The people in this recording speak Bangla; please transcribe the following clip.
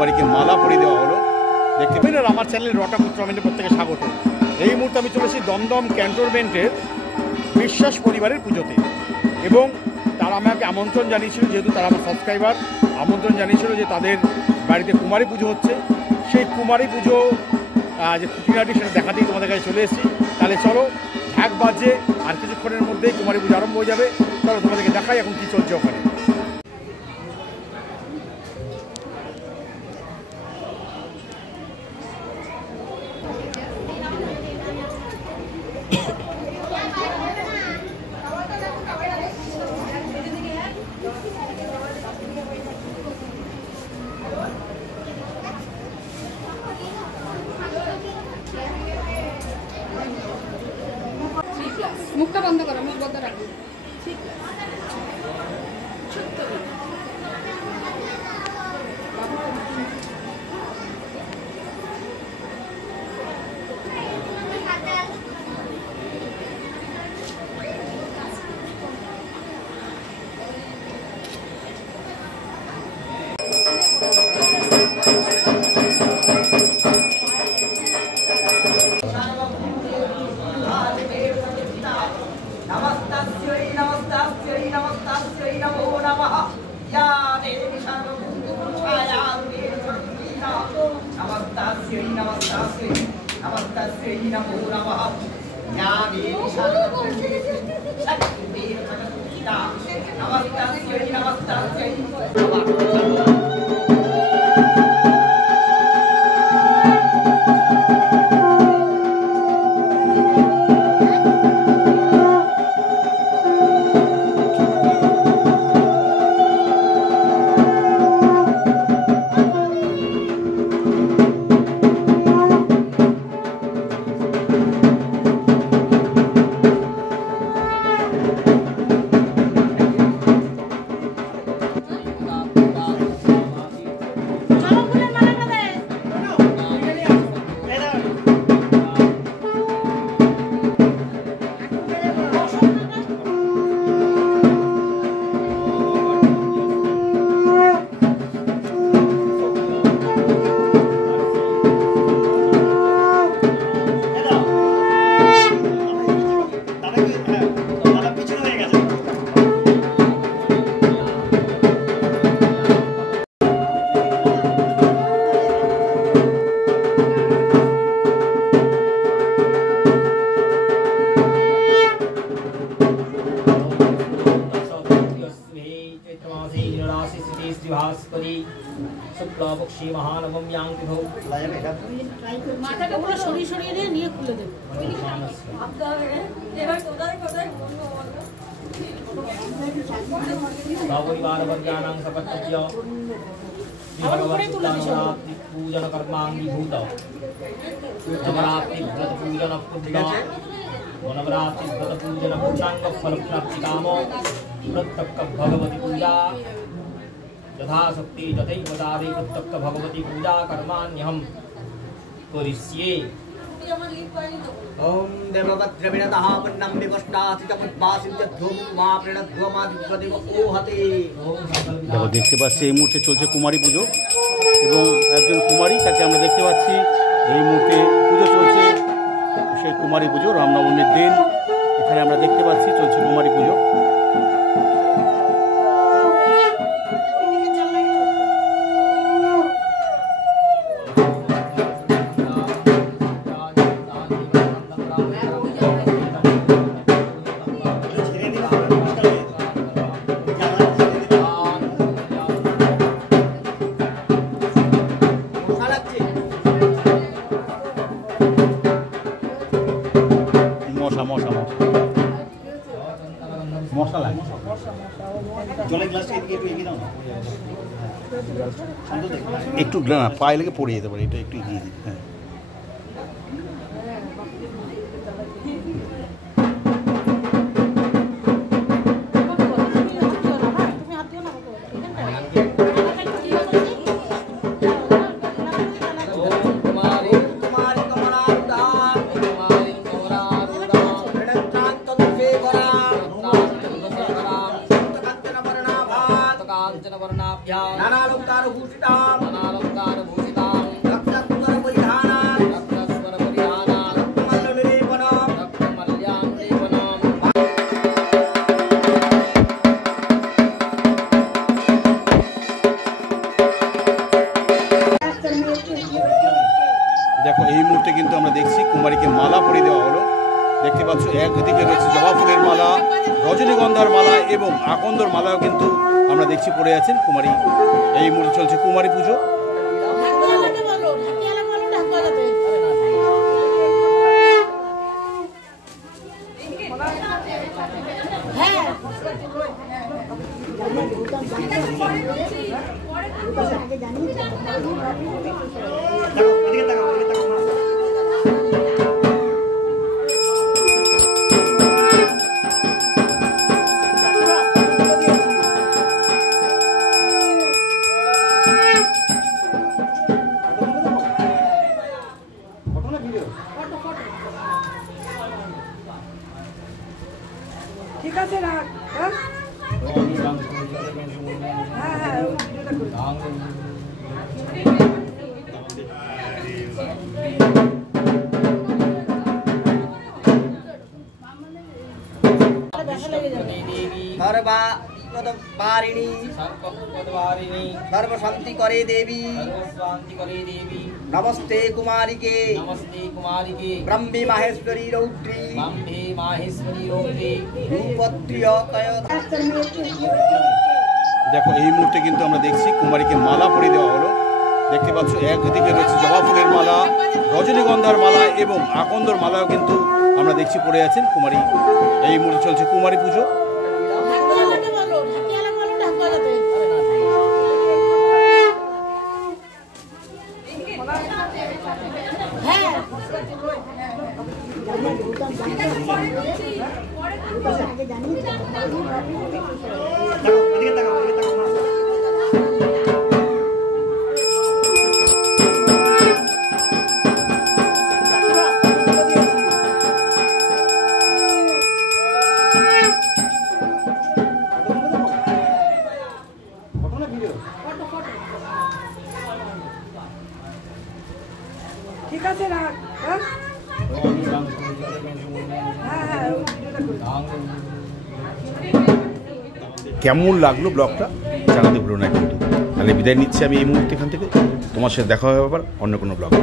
কুমারীকে মালা পরিয়ে দেওয়া হলো। দেখতে পেলেন, আর আমার চ্যানেল রটাপুত্র কমেন্টে প্রত্যেকে স্বাগত। এই মুহূর্তে আমি চলেছি দমদম ক্যান্টনমেন্টের বিশ্বাস পরিবারের পুজোতে, এবং তারা আমাকে আমন্ত্রণ জানিয়েছিল, যেহেতু তারা আমার সাবস্ক্রাইবার, আমন্ত্রণ জানিয়েছিল যে তাদের বাড়িতে কুমারী পুজো হচ্ছে। সেই কুমারী পুজো যে খুঁটিনাটি সেটা দেখাতেই তোমাদের কাছে চলে এসেছি। তাহলে চলো, ঢাক বাজে, আর কিছুক্ষণের মধ্যেই কুমারী পুজো আরম্ভ হয়ে যাবে। চলো তোমাদেরকে দেখাই এখন কী চলছে ওখানে। মুখটা বন্ধ করো, মুখ বন্ধ রাখো। মাথাটা পুরো সরিয়ে সরিয়ে নিয়ে খুলে দেবে। पूजन कर्मांगीभूत नवरात्रि व्रत पूजन नवरात्रि व्रत पूजन पूर्णांग फल प्राप्ति कामो प्रत्यक्ष भगवती पूजा यथाशक्ति तथैवतारे प्रत्यक्ष भगवती पूजा कर्माण्यहं करिष्ये। ओम देवभद्रविणतः पन्नं विवष्टासितमुद्भासितध्वं मा प्रणध्वमादित्वदेव ओहते। দেখো, দেখতে পাচ্ছি এই মুহূর্তে চলছে কুমারী পুজো, এবং একজন কুমারী, তাকে আমরা দেখতে পাচ্ছি এই মুহূর্তে পুজো চলছে। সেই কুমারী পুজো রামনবমীর দিন এখানে আমরা দেখতে পাচ্ছি চলছে কুমারী পুজো। একটু পায়ে লেগে পড়ে যেতে পারে, এটা একটু এগিয়ে দিই। হ্যাঁ, नानालंकार भूषिता দেখো এই মুহূর্তে কিন্তু আমরা দেখছি কুমারীকে মালা পরিয়ে দেওয়া হলো। দেখতে পাচ্ছ একদিকে রয়েছে জবা ফুলের মালা, রজনীগন্ধার মালা এবং আকন্দর মালাও কিন্তু আমরা দেখছি পড়ে আছেন কুমারী। এই মুহূর্তে চলছে কুমারী পুজো। ঠিক আছে না? হ্যাঁ হ্যাঁ सर्वारिणी सर्वशांति करे देवी नमस्ते कुमारी के ब्रह्मी माहेश्वरी रौद्री रूपत्रिय দেখো এই মুহূর্তে কিন্তু আমরা দেখছি কুমারীকে মালা পরিয়ে দেওয়া হলো। দেখতে পাচ্ছ একদিকে রয়েছে জবা ফুলের মালা, রজনীগন্ধার মালা এবং আকন্দর মালাও কিন্তু আমরা দেখছি পড়ে আছেন কুমারী। এই মুহূর্তে চলছে কুমারী পুজো। ঠিক আছে না? হ্যাঁ হ্যাঁ কেমন লাগলো ব্লগটা জানাতে ভুলো না কিন্তু। তাহলে বিদায় নিচ্ছি আমি এই মুহূর্তে এখান থেকে। তোমার সাথে দেখা হবে আবার অন্য কোনো ব্লগে।